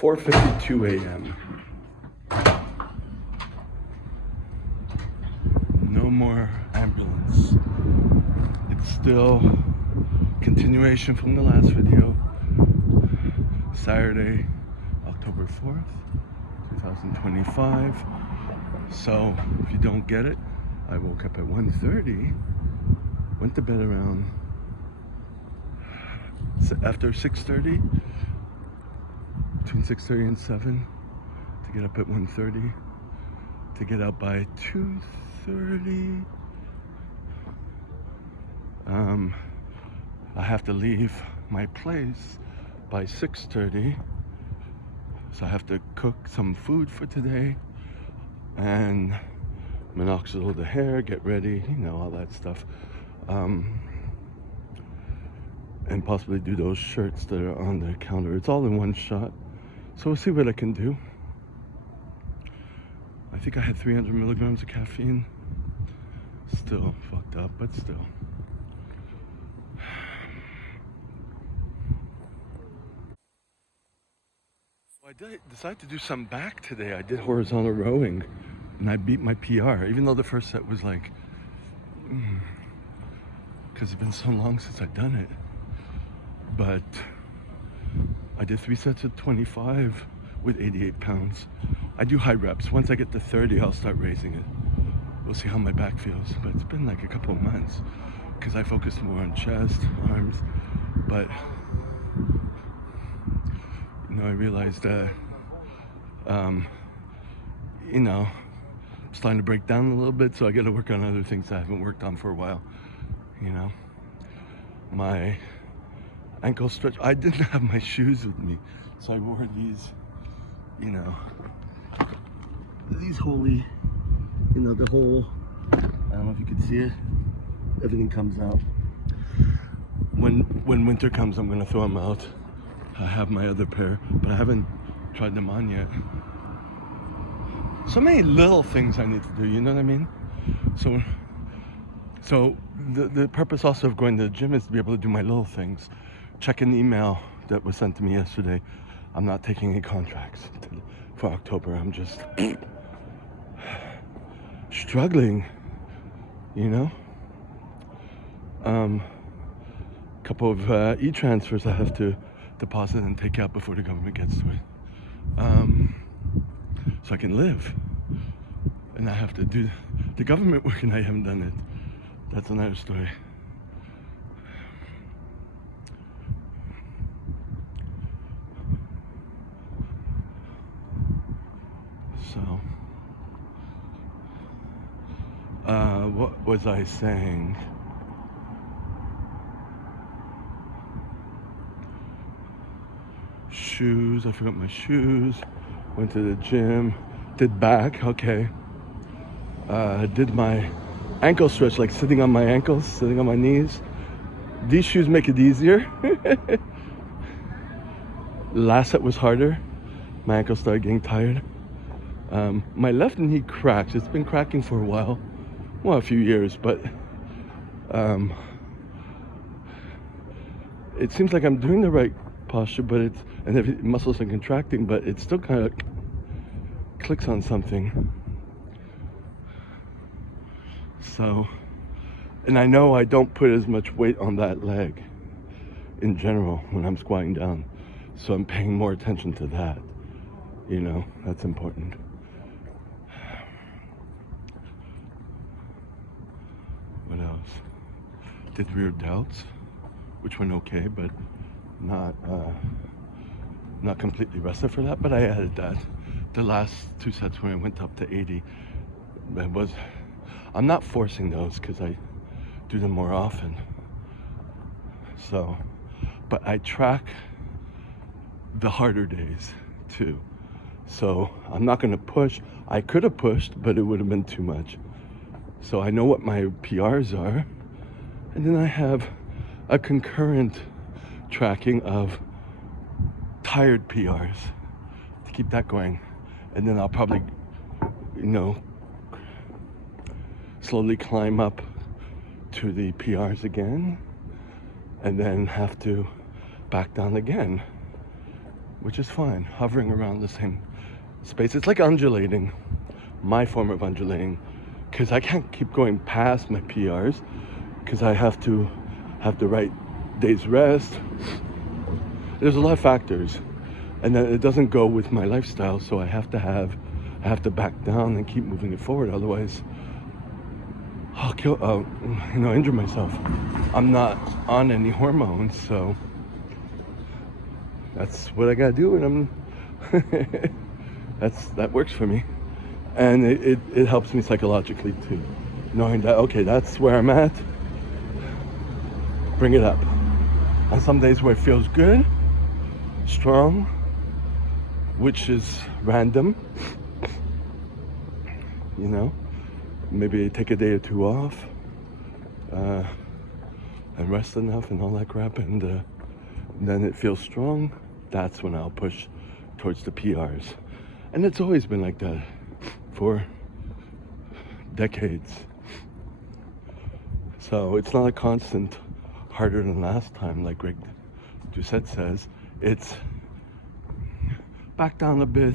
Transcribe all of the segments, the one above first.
4:52 a.m. No more ambulance. It's still continuation from the last video. Saturday, October 4th, 2025. So if you don't get it, I woke up at 1:30, went to bed around after 6:30, between 6:30 and 7, to get up at 1:30, to get out by 2:30. I have to leave my place by 6:30, so I have to cook some food for today and minoxidil the hair, get ready, you know, all that stuff, and possibly do those shirts that are on the counter. It's all in one shot, so we'll see what I can do. I think I had 300 milligrams of caffeine. Still fucked up, but still. I decided to do some back today. I did horizontal rowing and I beat my PR, even though the first set was like, because it's been so long since I've done it. But I did 3 sets of 25 with 88 pounds. I do high reps. Once I get to 30, I'll start raising it. We'll see how my back feels. But it's been like a couple of months because I focused more on chest, arms, but you know, I realized that, you know, I'm starting to break down a little bit, so I got to work on other things I haven't worked on for a while. You know, my ankle stretch. I didn't have my shoes with me, so I wore these, you know, these holy, you know, the whole, I don't know if you can see it, everything comes out. When winter comes, I'm gonna throw them out. I have my other pair, but I haven't tried them on yet. So many little things I need to do, you know what I mean? So the purpose also of going to the gym is to be able to do my little things. Check an email that was sent to me yesterday. I'm not taking any contracts for October. I'm just struggling, you know? Couple of e-transfers I have to deposit and take out before the government gets to it, so I can live. And I have to do the government work, and I haven't done it. That's another story. So what was I saying? Shoes, I forgot my shoes. Went to the gym, did back, okay. Did my ankle stretch, like sitting on my ankles, sitting on my knees. These shoes make it easier. Last set was harder. My ankles started getting tired. My left knee cracked. It's been cracking for a while. Well, a few years, but it seems like I'm doing the right posture, but it's, and the muscles are contracting, but it still kind of clicks on something. So, and I know I don't put as much weight on that leg in general when I'm squatting down, so I'm paying more attention to that. You know, that's important. What else? Did rear delts, which went okay, but not completely rested for that, but I added that. The last 2 sets when I went up to 80, I'm not forcing those because I do them more often. So, but I track the harder days too. So I'm not gonna push. I could have pushed, but it would have been too much. So I know what my PRs are, and then I have a concurrent tracking of tired PRs to keep that going. And then I'll probably, you know, slowly climb up to the PRs again, and then have to back down again. which is fine, hovering around the same space. It's like undulating, my form of undulating, because I can't keep going past my PRs because I have to have the right day's rest. There's a lot of factors, and then it doesn't go with my lifestyle, so I have to back down and keep moving it forward. Otherwise, I'll injure myself. I'm not on any hormones, so that's what I gotta do, and that works for me, and it helps me psychologically too, knowing that okay, that's where I'm at. Bring it up. On some days where it feels good, strong, which is random, maybe take a day or two off, and rest enough and all that crap, and then it feels strong. That's when I'll push towards the PRs. And it's always been like that for decades. So it's not a constant harder than last time, like Greg Doucette says. It's back down a bit.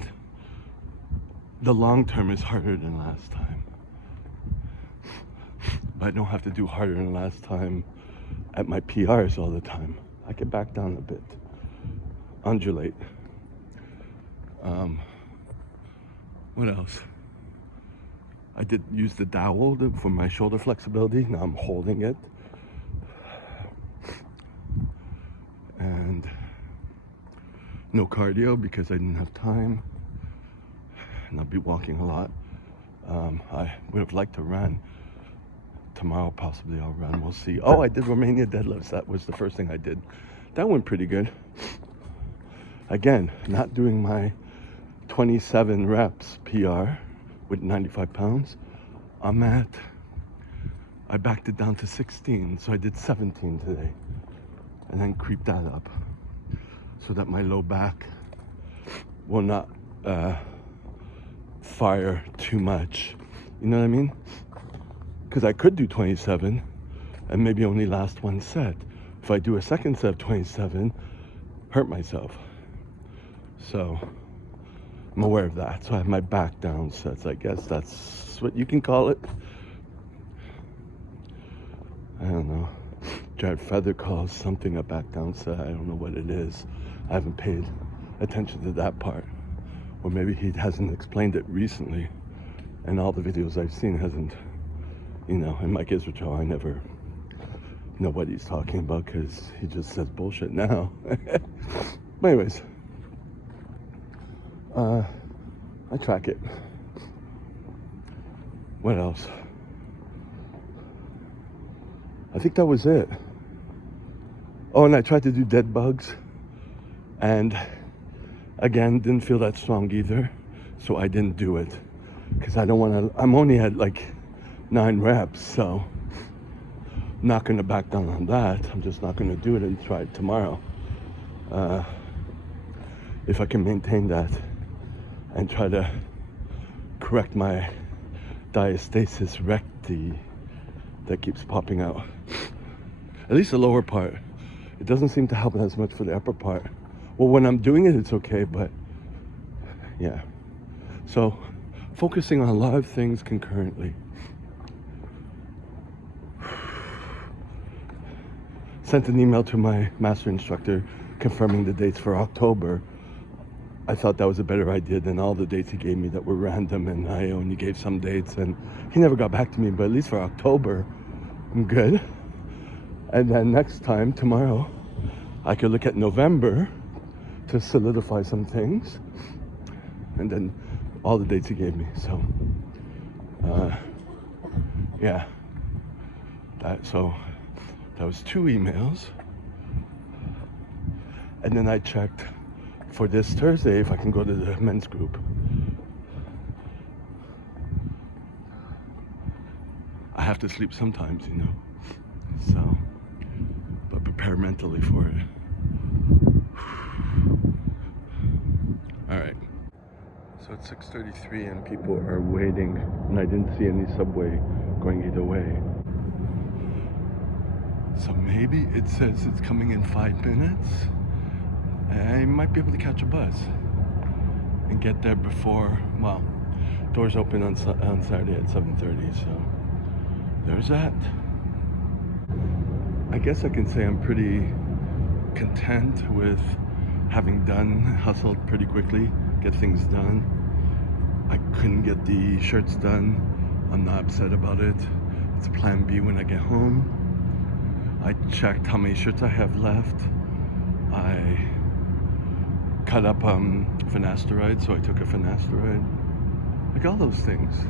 The long term is harder than last time. But I don't have to do harder than last time at my PRs all the time. I can back down a bit, undulate. What else? I did use the dowel for my shoulder flexibility. Now I'm holding it. And no cardio because I didn't have time. And I'll be walking a lot. I would have liked to run. Tomorrow possibly I'll run, we'll see. Oh, I did Romania deadlifts. That was the first thing I did. That went pretty good. Again, not doing my 27 reps PR with 95 pounds. I backed it down to 16, so I did 17 today. And then creep that up so that my low back will not fire too much. You know what I mean? Because I could do 27 and maybe only last one set. If I do a second set of 27, hurt myself. So I'm aware of that. So I have my back down sets. I guess that's what you can call it. I don't know. Jared Feather calls something a back down set. I don't know what it is. I haven't paid attention to that part. Or maybe he hasn't explained it recently. And all the videos I've seen hasn't. And Mike Israel, I never know what he's talking about because he just says bullshit now. But anyways, I track it. What else? I think that was it. Oh, and I tried to do dead bugs, and again, didn't feel that strong either, so I didn't do it because I don't want to. I'm only at like 9 reps, so I'm not going to back down on that. I'm just not going to do it and try it tomorrow. If I can maintain that and try to correct my diastasis recti that keeps popping out. At least the lower part. It doesn't seem to help as much for the upper part. Well, when I'm doing it, it's okay, but yeah. So focusing on a lot of things concurrently. Sent an email to my master instructor confirming the dates for October. I thought that was a better idea than all the dates he gave me that were random, and I only gave some dates, and he never got back to me, but at least for October, I'm good. And then next time, tomorrow, I could look at November to solidify some things, and then all the dates he gave me. So, yeah, that was 2 emails. And then I checked for this Thursday if I can go to the men's group. I have to sleep sometimes, so, but prepare mentally for it. All right. So it's 6:33 and people are waiting, and I didn't see any subway going either way. So maybe it says it's coming in 5 minutes, I might be able to catch a bus and get there before, well, doors open on Saturday at 7:30, so there's that. I guess I can say I'm pretty content with having hustled pretty quickly, get things done. I couldn't get the shirts done. I'm not upset about it. It's plan B when I get home. I checked how many shirts I have left. I cut up finasteride, so I took a finasteride. Like all those things.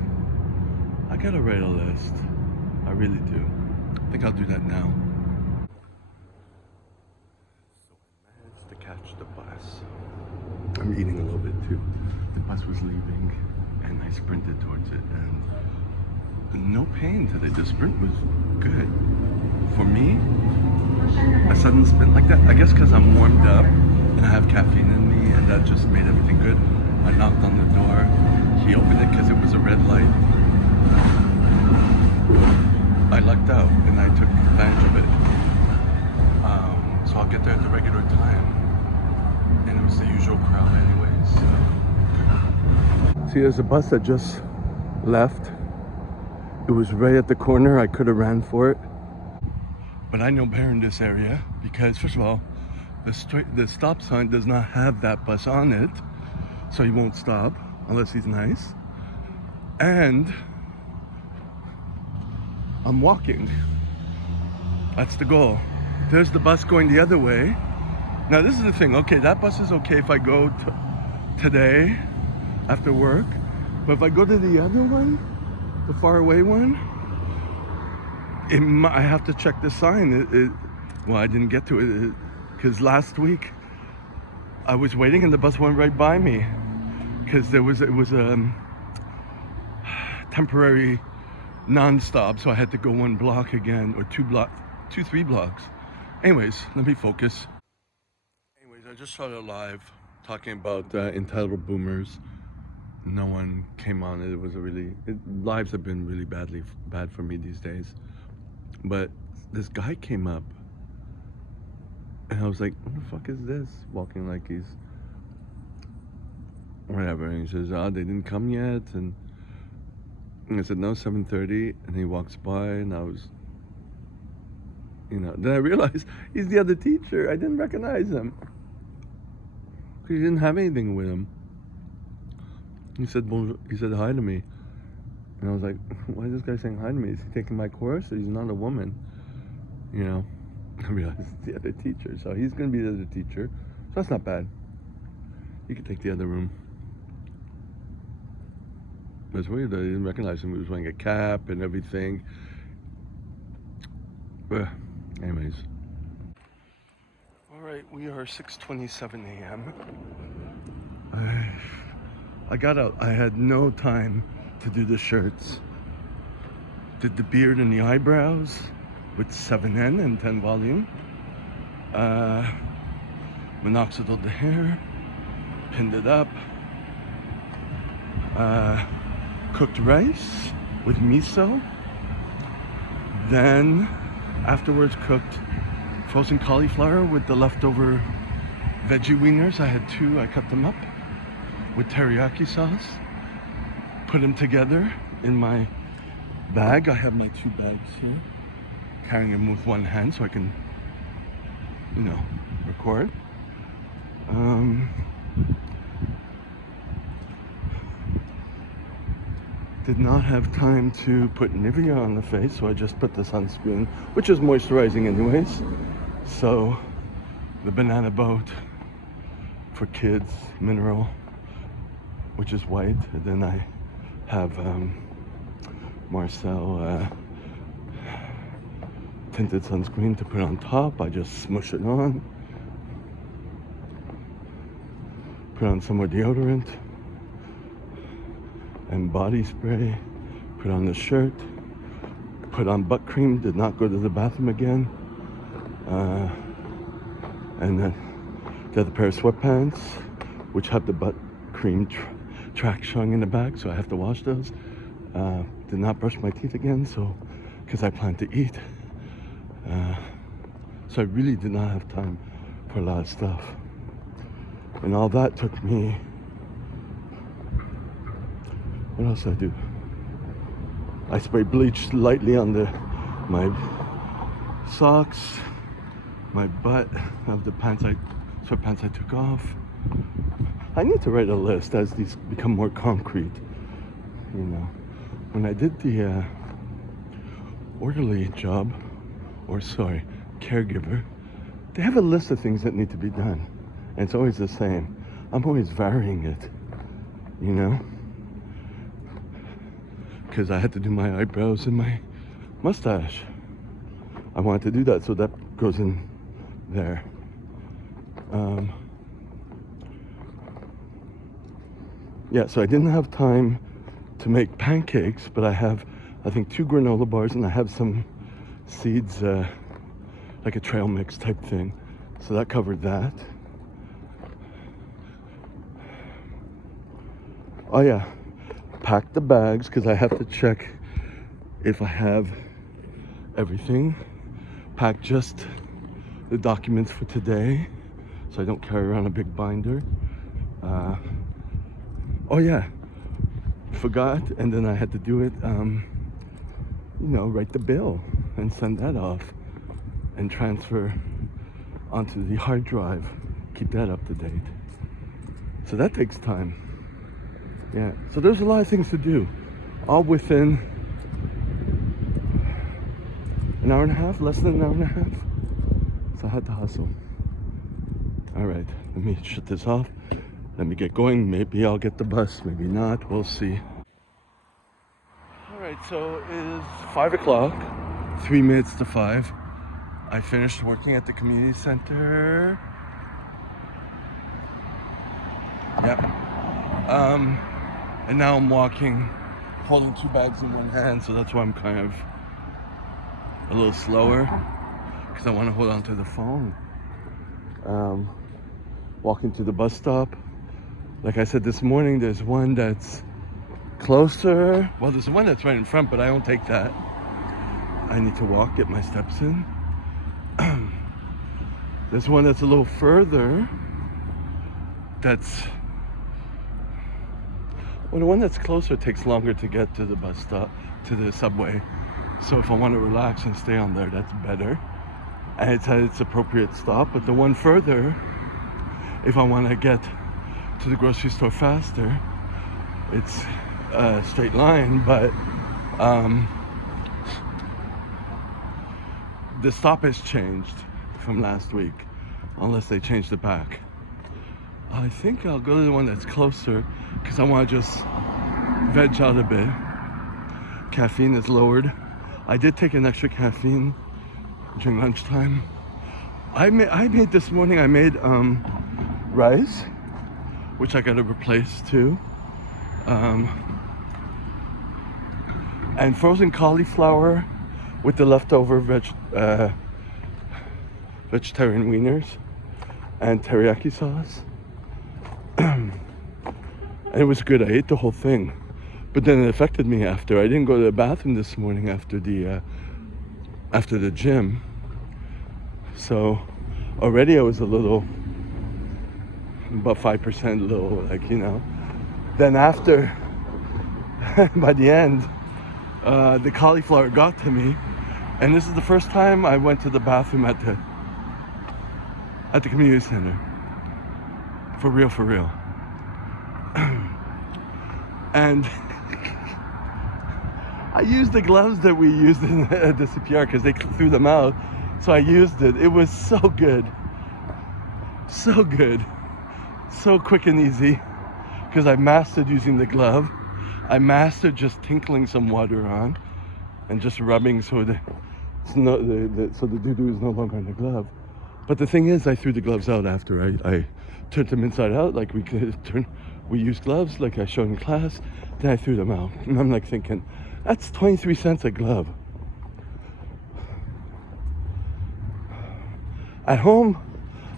I gotta write a list. I really do. I think I'll do that now. So I managed to catch the bus. I'm eating a little bit too. The bus was leaving and I sprinted towards it, and no pain today. The sprint was good. For me, a sudden sprint like that, I guess because I'm warmed up and I have caffeine in me, and that just made everything good. I knocked on the door. He opened it because it was a red light. I lucked out and I took advantage of it. So I'll get there at the regular time. And it was the usual crowd anyways. So. See, there's a bus that just left. It was right at the corner. I could have ran for it. But I know better in this area because, first of all, the stop sign does not have that bus on it. So he won't stop unless he's nice. And I'm walking. That's the goal. There's the bus going the other way. Now this is the thing. Okay, that bus is okay if I go today after work. But if I go to the other one, the far away one, I have to check the sign. Well, I didn't get to it because last week I was waiting and the bus went right by me because it was a temporary non-stop, so I had to go 1 block again, or 3 blocks. Anyways, let me focus. Anyways, I just started live talking about entitled boomers. No one came on it. It was lives have been really bad for me these days. But this guy came up and I was like, what the fuck is this? Walking like he's whatever. And he says, oh, they didn't come yet. And I said, no, 7:30. And he walks by and I was, then I realized he's the other teacher. I didn't recognize him because he didn't have anything with him. He said hi to me. And I was like, why is this guy saying hi to me? Is he taking my course? He's not a woman. I realized it's the other teacher. So he's going to be the other teacher. So that's not bad. You can take the other room. But it's weird that I didn't recognize him. He was wearing a cap and everything. But anyways. All right, we are 6:27 a.m. I got out. I had no time to do the shirts. Did the beard and the eyebrows with 7N and 10 volume. Minoxidiled the hair, pinned it up. Cooked rice with miso. Then afterwards cooked frozen cauliflower with the leftover veggie wieners. I had 2, I cut them up with teriyaki sauce. Put them together in my bag. I have my 2 bags here. Carrying them with one hand so I can, record. Did not have time to put Nivea on the face, so I just put the sunscreen, which is moisturizing anyways. So the banana boat for kids, mineral, which is white. And then I have Marcel tinted sunscreen to put on top. I just smush it on. Put on some more deodorant and body spray. Put on the shirt. Put on butt cream. Did not go to the bathroom again. And then the other pair of sweatpants, which have the butt cream track showing in the back, so I have to wash those. Did not brush my teeth again, so because I plan to eat. So I really did not have time for a lot of stuff. And all that took me, what else did I do? I sprayed bleach lightly on my socks, my butt of the sweatpants I took off. I need to write a list as these become more concrete. You know, when I did the orderly job, caregiver, they have a list of things that need to be done. And it's always the same. I'm always varying it, you know? Because I had to do my eyebrows and my mustache. I wanted to do that, so that goes in there. Yeah, so I didn't have time to make pancakes, but I have, I think, 2 granola bars, and I have some seeds, like a trail mix type thing. So that covered that. Oh yeah, pack the bags because I have to check if I have everything. Pack just the documents for today so I don't carry around a big binder. Oh yeah, forgot, and then I had to do it, you know, write the bill and send that off and transfer onto the hard drive, keep that up to date. So that takes time. Yeah, so there's a lot of things to do, all within an hour and a half, less than an hour and a half. So I had to hustle. All right, let me shut this off. Let me get going. Maybe I'll get the bus, maybe not, we'll see. All right, so it is 5 o'clock, 3 minutes to 5. I finished working at the community center. Yep. And now I'm walking, holding 2 bags in one hand, so that's why I'm kind of a little slower, because I want to hold on to the phone. Walking to the bus stop. Like I said this morning, there's one that's closer. Well, there's one that's right in front, but I don't take that. I need to walk, get my steps in. There's one that's a little further. Well, the one that's closer takes longer to get to the bus stop, to the subway. So if I want to relax and stay on there, that's better. And it's at its appropriate stop. But the one further, if I want to get to the grocery store faster, it's a straight line, but the stop has changed from last week, unless they changed it back. I think I'll go to the one that's closer because I want to just veg out a bit. Caffeine is lowered. I did take an extra caffeine during lunchtime. I made this morning, I made rice, which I gotta replace too. And frozen cauliflower with the leftover vegetarian wieners and teriyaki sauce. And it was good. I ate the whole thing, but then it affected me after. I didn't go to the bathroom this morning after the gym, so already I was a little, about 5% little, like, you know. Then after, by the end, the cauliflower got to me, and this is the first time I went to the bathroom at the community center. For real. And I used the gloves that we used in the CPR because they threw them out. So I used it. It was so good. So good. So quick and easy. Because I mastered using the glove. I mastered just tinkling some water on and just rubbing so the doo-doo is no longer on the glove. But the thing is, I threw the gloves out after I turned them inside out, like we use gloves like I showed in class. Then I threw them out, and I'm like thinking, that's 23 cents a glove. At home,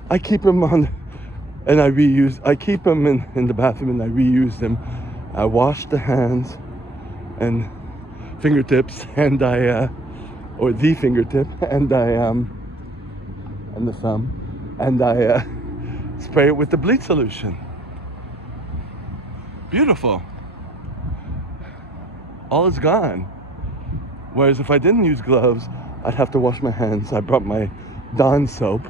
I keep them on, and I keep them in the bathroom, and I reuse them. I wash the hands and fingertips, and or the fingertip, and and the thumb, and spray it with the bleach solution. Beautiful. All is gone. Whereas if I didn't use gloves, I'd have to wash my hands. I brought my Dawn soap.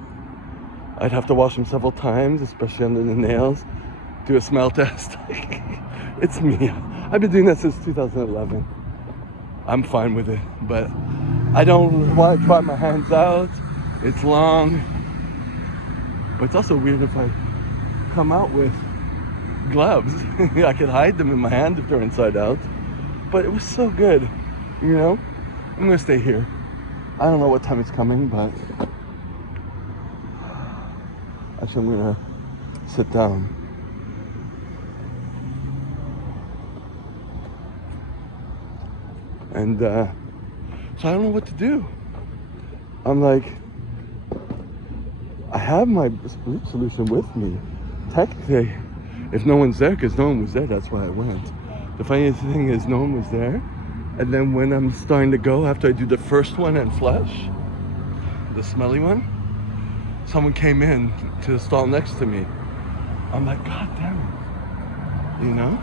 I'd have to wash them several times, especially under the nails. Do a smell test. It's me. I've been doing that since 2011. I'm fine with it, but I don't want to try my hands out. It's long. But it's also weird if I come out with gloves. I could hide them in my hand if they're inside out. But it was so good, you know? I'm gonna stay here. I don't know what time it's coming, but actually I'm gonna sit down. And so I don't know what to do. I'm like, I have my bleach solution with me. Technically, if no one's there, because no one was there, that's why I went. The funniest thing is no one was there. And then when I'm starting to go, after I do the first one and flush, the smelly one, someone came in to the stall next to me. I'm like, God damn it, you know?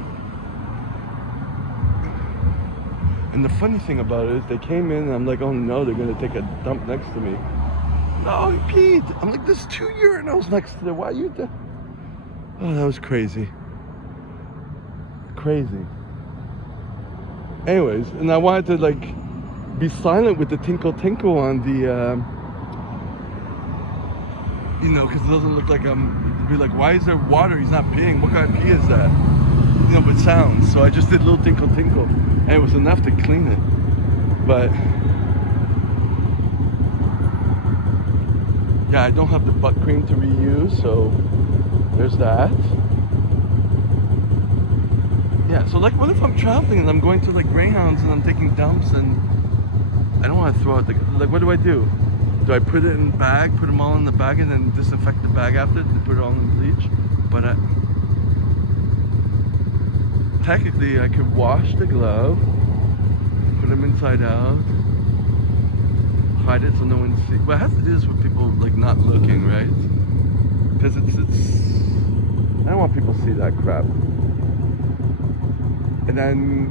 And the funny thing about it is they came in and I'm like, oh no, they're gonna take a dump next to me. No, he peed. I'm like, there's 2 urinals next to there. Why are you there? Oh, that was crazy. Crazy. Anyways, and I wanted to like be silent with the tinkle tinkle on the, you know, because it doesn't look like be like, why is there water? He's not peeing. What kind of pee is that? You know, but sounds. So I just did a little tinkle tinkle, and it was enough to clean it. But yeah, I don't have the butt cream to reuse, so there's that. Yeah, so like what if I'm traveling and I'm going to like Greyhounds and I'm taking dumps and I don't want to throw out the, like what do I do? Do I put it in a bag, put them all in the bag and then disinfect the bag after and put it all in bleach? But technically I could wash the glove, put them inside out, hide it so no one sees. But I have to do this with people like not looking, right? Because it's I don't want people to see that crap. And then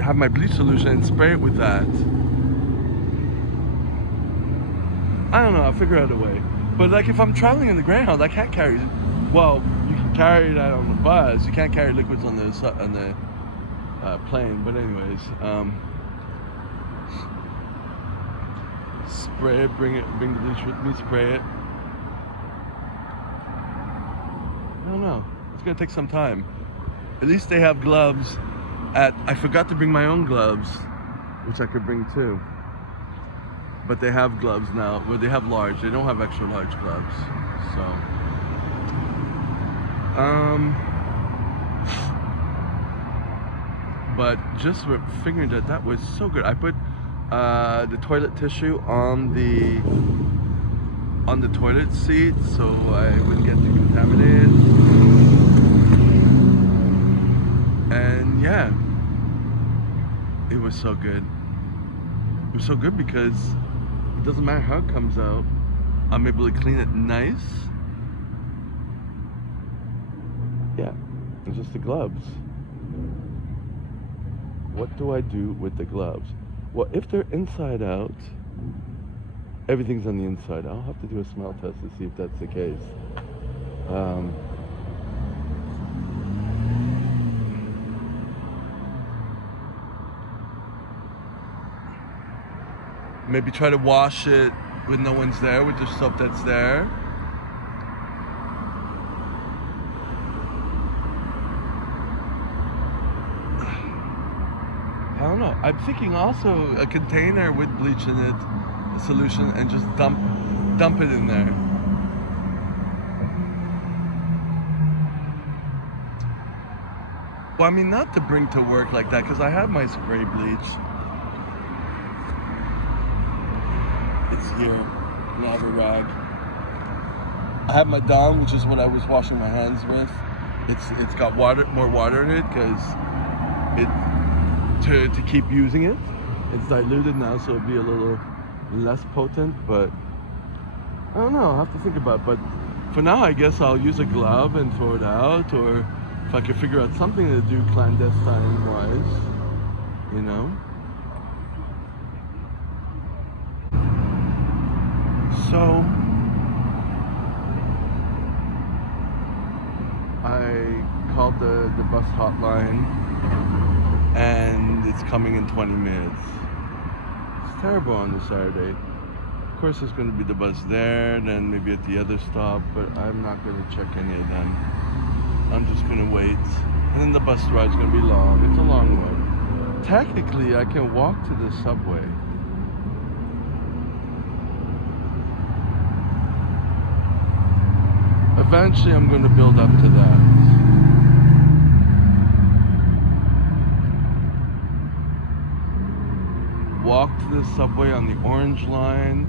have my bleach solution and spray it with that. I don't know, I'll figure out a way. But like if I'm traveling in the Greyhound, I can't carry, well, you can carry that on the bus. You can't carry liquids on the plane. But anyways, spray it, bring the bleach with me, spray it. I don't know, it's gonna take some time. At least they have gloves I forgot to bring my own gloves, which I could bring too. But they have gloves now, well they have large, they don't have extra large gloves. So, but just figuring that was so good. I put the toilet tissue on the toilet seat so I wouldn't get too contaminated. And yeah, it was so good. It was so good because it doesn't matter how it comes out, I'm able to clean it nice. Yeah, it's just the gloves. What do I do with the gloves? Well, if they're inside out, everything's on the inside. I'll have to do a smell test to see if that's the case. Maybe try to wash it when no one's there with the soap that's there. I don't know. I'm thinking also a container with bleach in it, a solution, and just dump it in there. Well, I mean, not to bring to work like that, because I have my spray bleach. It's here, and I have a rag. I have my Dawn, which is what I was washing my hands with. It's got more water in it because to keep using it. It's diluted now, so it'll be a little less potent. But I don't know. I'll have to think about it. But For now, I guess I'll use a glove and throw it out, or if I could figure out something to do clandestine-wise, you know. So I called the bus hotline, and it's coming in 20 minutes. It's terrible on the Saturday. Of course, there's going to be the bus there, then maybe at the other stop, but I'm not going to check any of them. I'm just going to wait. And then the bus ride's going to be long. It's a long one. Technically, I can walk to the subway. Eventually, I'm going to build up to that. Walk to the subway on the orange line,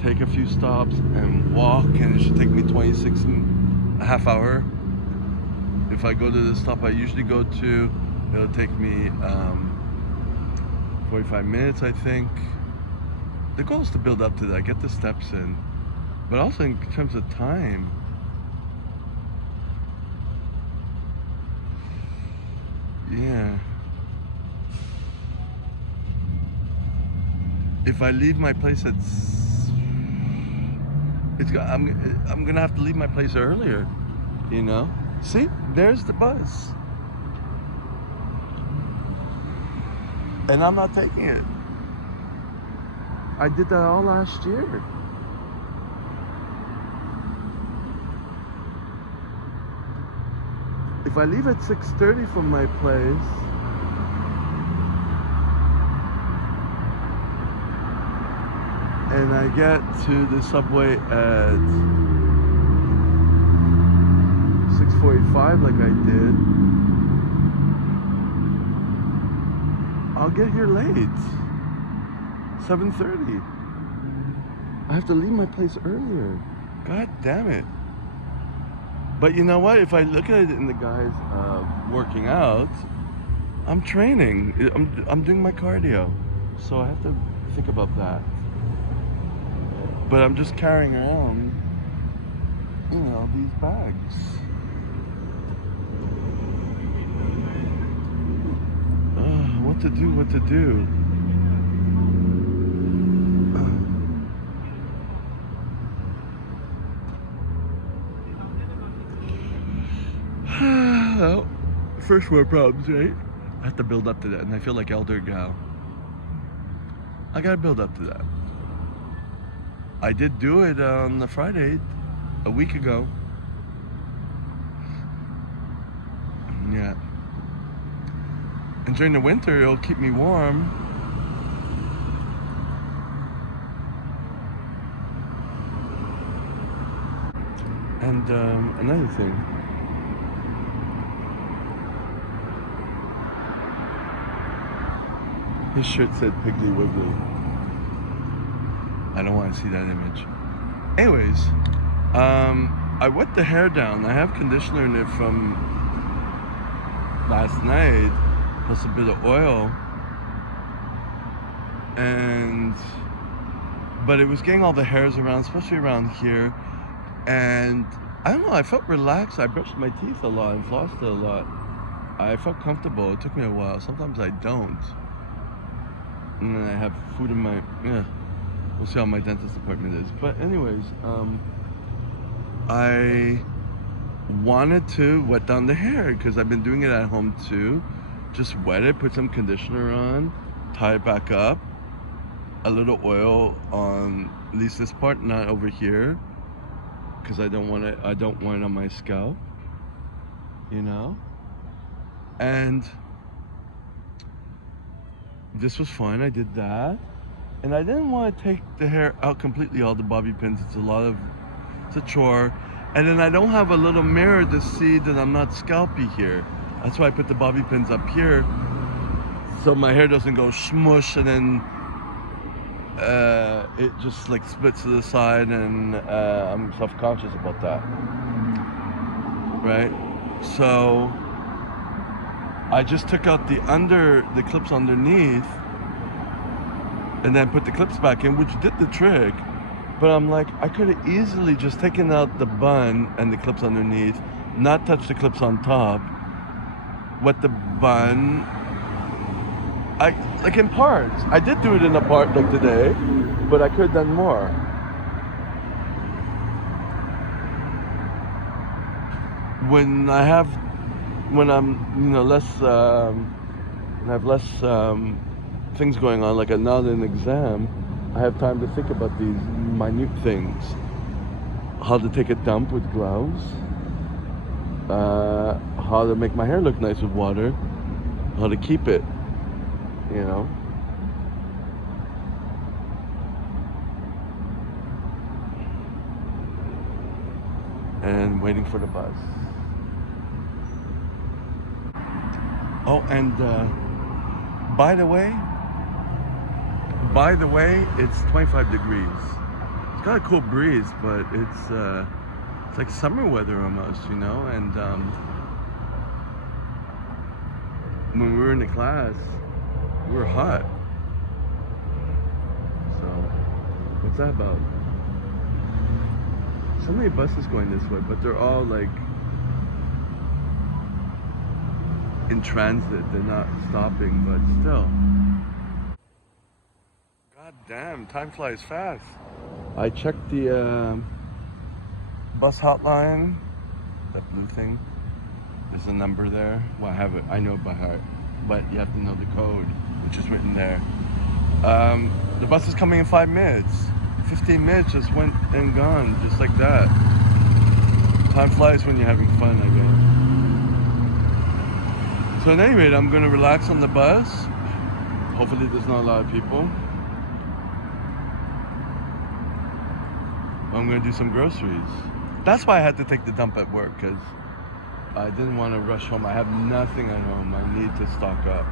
take a few stops, and walk, and it should take me 26 and a half hour. If I go to the stop I usually go to, it'll take me 45 minutes, I think. The goal is to build up to that, get the steps in, but also in terms of time. Yeah. If I leave my place I'm gonna have to leave my place earlier, you know? See, there's the bus. And I'm not taking it. I did that all last year. If I leave at 6:30 from my place, and I get to the subway at 6:45 like I did, I'll get here late. 7:30. I have to leave my place earlier. God damn it. But you know what? If I look at it in the guise of working out, I'm training. I'm doing my cardio. So I have to think about that. But I'm just carrying around, you know, these bags. What to do. Well, first world problems, right? I have to build up to that, and I feel like Elder Gal. I gotta build up to that. I did do it on the Friday, a week ago. Yeah. And during the winter, it'll keep me warm. And another thing. His shirt said Piggly Wiggly. I don't want to see that image. Anyways, I wet the hair down. I have conditioner in it from last night, plus a bit of oil. But it was getting all the hairs around, especially around here. And I don't know, I felt relaxed. I brushed my teeth a lot and flossed a lot. I felt comfortable. It took me a while. Sometimes I don't. And then I have food in my, we'll see how my dentist appointment is. But anyways, I wanted to wet down the hair because I've been doing it at home too. Just wet it, put some conditioner on, tie it back up, a little oil on at least this part, not over here, because I don't want it on my scalp, you know. And this was fine. I did that, and I didn't want to take the hair out completely, all the bobby pins. It's a chore. And then I don't have a little mirror to see that I'm not scalpy here. That's why I put the bobby pins up here, so my hair doesn't go smush and then it just like splits to the side, and I'm self-conscious about that, right? So I just took out the clips underneath and then put the clips back in, which did the trick. But I'm like, I could have easily just taken out the bun and the clips underneath, not touch the clips on top. With the bun, I like in parts. I did do it in a part like today, but I could have done more. When I have, when I'm, less, when I have less things going on, like not an exam, I have time to think about these minute things. How to take a dump with gloves, how to make my hair look nice with water, how to keep it, you know. And waiting for the bus. Oh, and by the way, it's 25 degrees. It's got a cool breeze, but it's like summer weather almost, And when we were in the class, we were hot. So, what's that about? So many buses going this way, but they're all like in transit. They're not stopping, but still. God damn, time flies fast. I checked the bus hotline, that blue thing. There's a number there. Well, I have it. I know it by heart, but you have to know the code, which is written there. The bus is coming in 5 minutes. 15 minutes just went and gone, just like that. Time flies when you're having fun, I guess. So at any rate, I'm gonna relax on the bus. Hopefully there's not a lot of people. I'm gonna do some groceries. That's why I had to take the dump at work, because I didn't want to rush home. I have nothing at home. I need to stock up.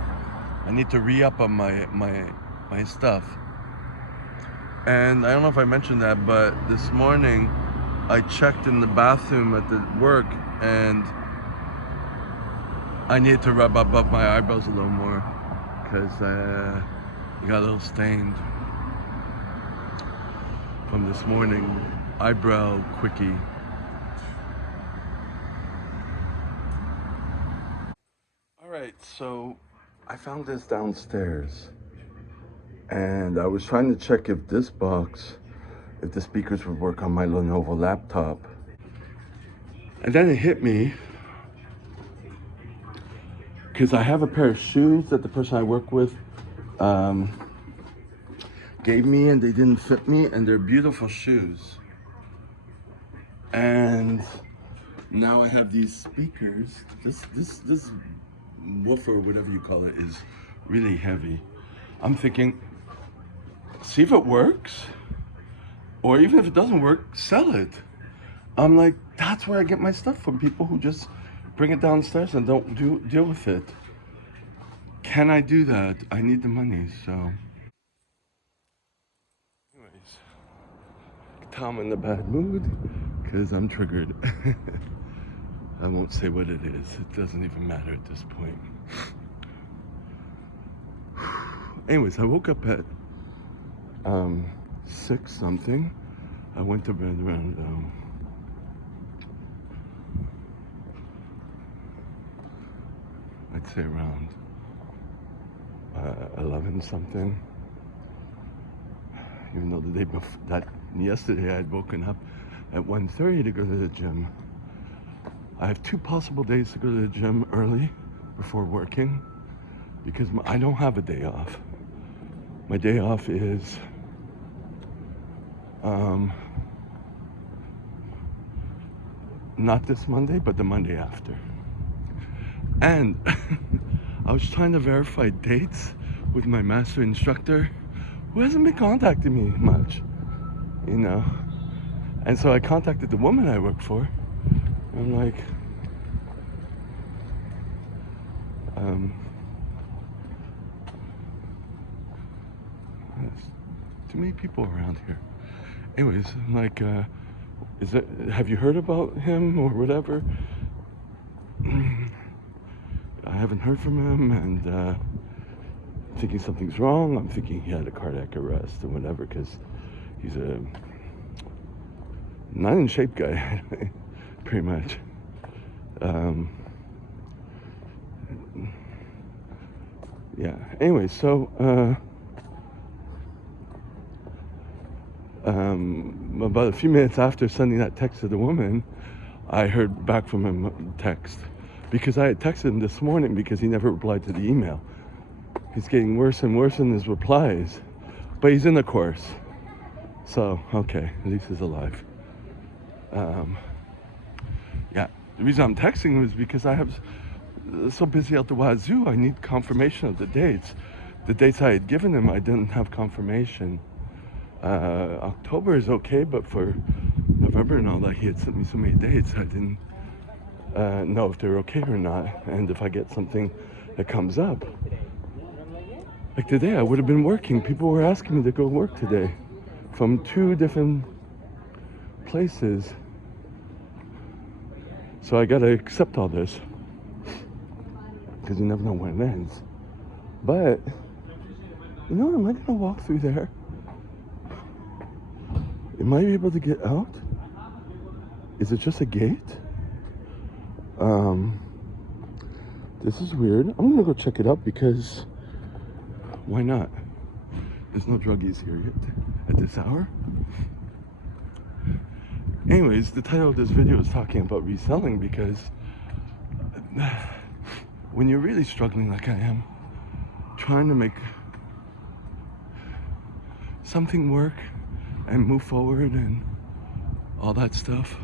I need to re-up on my stuff. And I don't know if I mentioned that, but this morning I checked in the bathroom at the work, and I need to rub up my eyebrows a little more, because they got a little stained from this morning. Eyebrow quickie. Alright, so I found this downstairs, and I was trying to check if the speakers would work on my Lenovo laptop. And then it hit me, because I have a pair of shoes that the person I work with gave me, and they didn't fit me, and they're beautiful shoes. And now I have these speakers. This woofer, whatever you call it, is really heavy. I'm thinking, see if it works, or even if it doesn't work, sell it. I'm like, that's where I get my stuff from, people who just bring it downstairs and don't deal with it. Can I do that? I need the money, so. Anyways, tell I'm in a bad mood, because I'm triggered. I won't say what it is. It doesn't even matter at this point. Anyways, I woke up at 6 something. I went to bed around I'd say around 11 something. Even though the day before yesterday I had woken up at 1:30 to go to the gym. I have 2 possible days to go to the gym early before working, because I don't have a day off. My day off is not this Monday, but the Monday after. And I was trying to verify dates with my master instructor, who hasn't been contacting me much, And so I contacted the woman I work for. I'm like, there's too many people around here. Anyways, I'm like, have you heard about him or whatever? I haven't heard from him, and I'm thinking something's wrong. I'm thinking he had a cardiac arrest or whatever, because he's a not in shape guy, pretty much. Yeah. Anyway, so about a few minutes after sending that text to the woman, I heard back from him text, because I had texted him this morning because he never replied to the email. He's getting worse and worse in his replies, but he's in the course, so okay, at least he's alive. Yeah, the reason I'm texting him is because I have so busy out the wazoo. I need confirmation of the dates. The dates I had given him, I didn't have confirmation. October is okay, but for November and all that, he had sent me so many dates, I didn't know if they're okay or not, and if I get something that comes up. Like today, I would have been working. People were asking me to go work today from 2 different places. So I gotta accept all this, because you never know when it ends. But, you know, am I gonna walk through there? Am I able to get out? Is it just a gate? This is weird. I'm gonna go check it out, because why not? There's no druggies here yet at this hour. Anyways, the title of this video is talking about reselling, because when you're really struggling like I am, trying to make something work and move forward and all that stuff.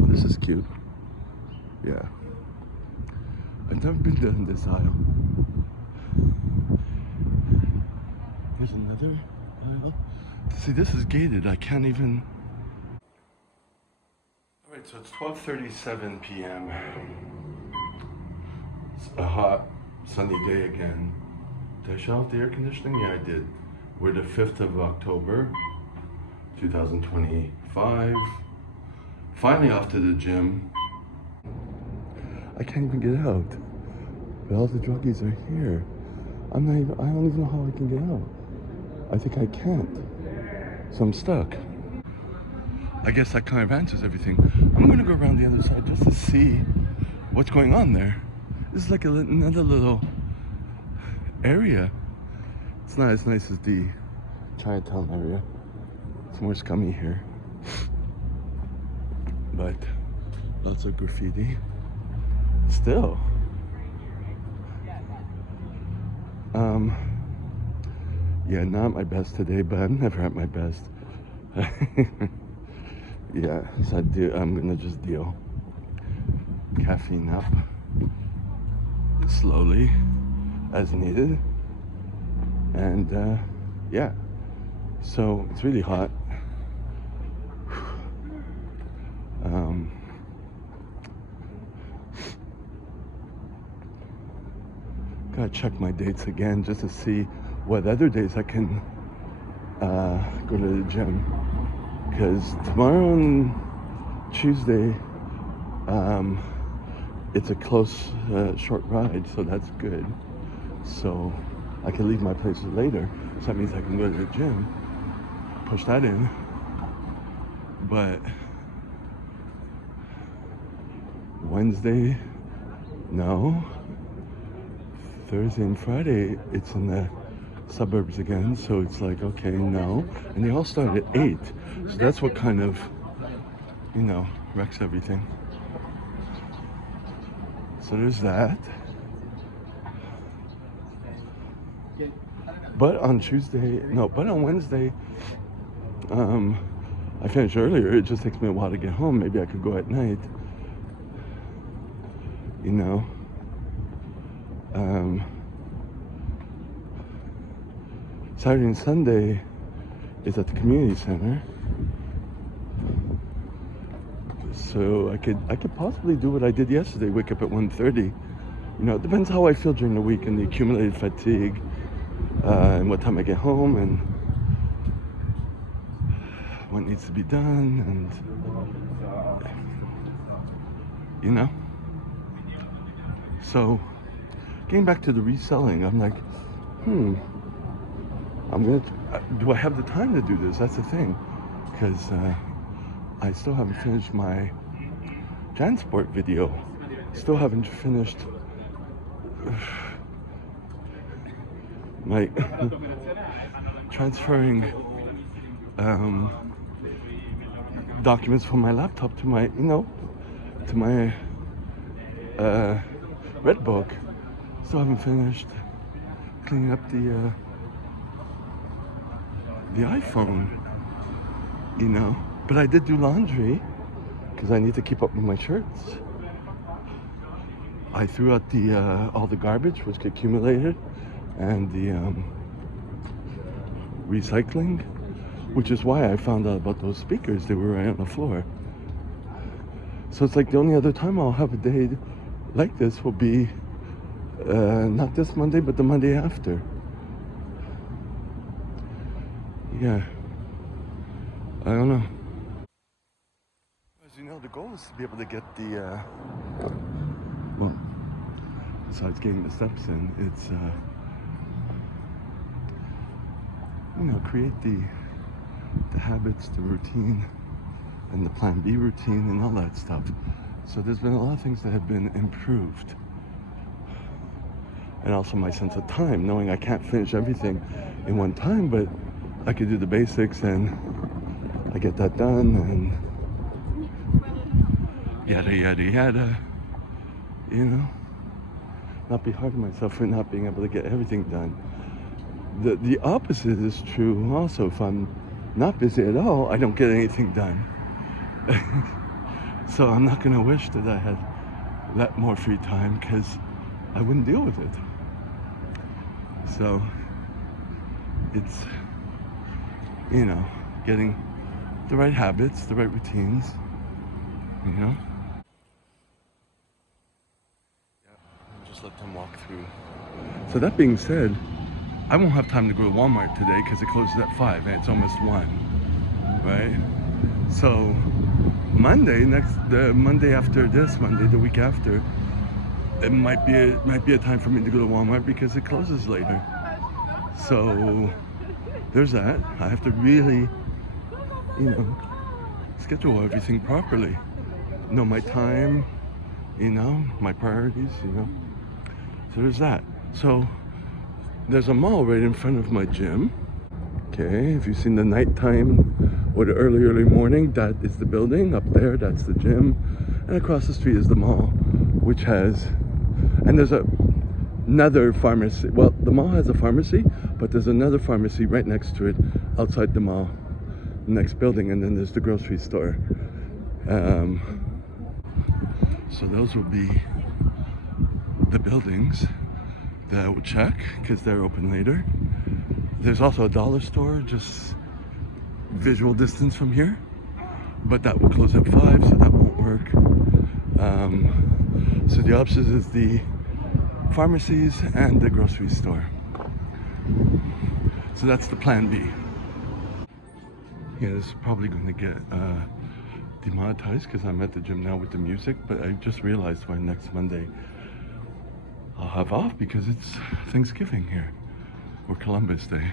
Oh, this is cute. Yeah. I've never been down this aisle. There's another aisle. See, this is gated. I can't even... Alright, so it's 12:37 p.m. It's a hot, sunny day again. Did I shut off the air conditioning? Yeah, I did. We're the 5th of October, 2025. Finally off to the gym. I can't even get out. But all the druggies are here. I don't even know how I can get out. I think I can't. So I'm stuck. I guess that kind of answers everything. I'm gonna go around the other side just to see what's going on there. This is like another little area. It's not as nice as the Chinatown area. It's more scummy here. But lots of graffiti. Still. Yeah, not my best today, but I'm never at my best. Yeah, so I'm gonna just deal. Caffeine up. Slowly, as needed. And yeah, so it's really hot. Gotta check my dates again just to see what other days I can go to the gym, because tomorrow and Tuesday it's a close short ride, so that's good. So I can leave my place later, so that means I can go to the gym, push that in. But Wednesday, no. Thursday and Friday, it's in the suburbs again, so it's like, okay, no. And they all start at 8, so that's what kind of, you know, wrecks everything. So there's that. But on Wednesday, I finished earlier. It just takes me a while to get home. Maybe I could go at night, you know. Saturday and Sunday is at the community center, so I could possibly do what I did yesterday, wake up at 1:30. You know, it depends how I feel during the week and the accumulated fatigue, and what time I get home and what needs to be done, and you know. So getting back to the reselling, I'm like, do I have the time to do this? That's the thing, because I still haven't finished my transport video. Still haven't finished my transferring documents from my laptop to my, to my red book. Still haven't finished cleaning up the iPhone, But I did do laundry because I need to keep up with my shirts. I threw out the all the garbage which accumulated, and the recycling, which is why I found out about those speakers. They were right on the floor. So it's like the only other time I'll have a day like this will be not this Monday, but the Monday after. Yeah, I don't know. As you know, the goal is to be able to get the well, besides getting the steps in, it's create the habits, the routine, and the plan B routine and all that stuff. So there's been a lot of things that have been improved. And also my sense of time, knowing I can't finish everything in one time, but I could do the basics and I get that done, and yada, yada, yada. Not be hard on myself for not being able to get everything done. The opposite is true also. If I'm not busy at all, I don't get anything done. So I'm not gonna wish that I had that more free time, because I wouldn't deal with it. So it's, getting the right habits, the right routines, Yeah, just let them walk through. So that being said, I won't have time to go to Walmart today because it closes at 5 and it's almost 1, right? So the Monday after this, Monday, the week after, it might be a time for me to go to Walmart because it closes later. So there's that. I have to really, schedule everything properly. Know my time, my priorities, So there's that. So there's a mall right in front of my gym. Okay, if you've seen the nighttime or the early morning, that is the building. Up there, that's the gym. And across the street is the mall, which has, and there's another pharmacy. Well, the mall has a pharmacy, but there's another pharmacy right next to it, outside the mall, the next building, and then there's the grocery store. So those will be the buildings that I will check because they're open later. There's also a dollar store just visual distance from here, but that will close at 5, so that won't work. So the options is the pharmacies and the grocery store. So that's the plan B. Yeah, this is probably going to get demonetized because I'm at the gym now with the music, but I just realized by next Monday I'll have off because it's Thanksgiving here, or Columbus Day.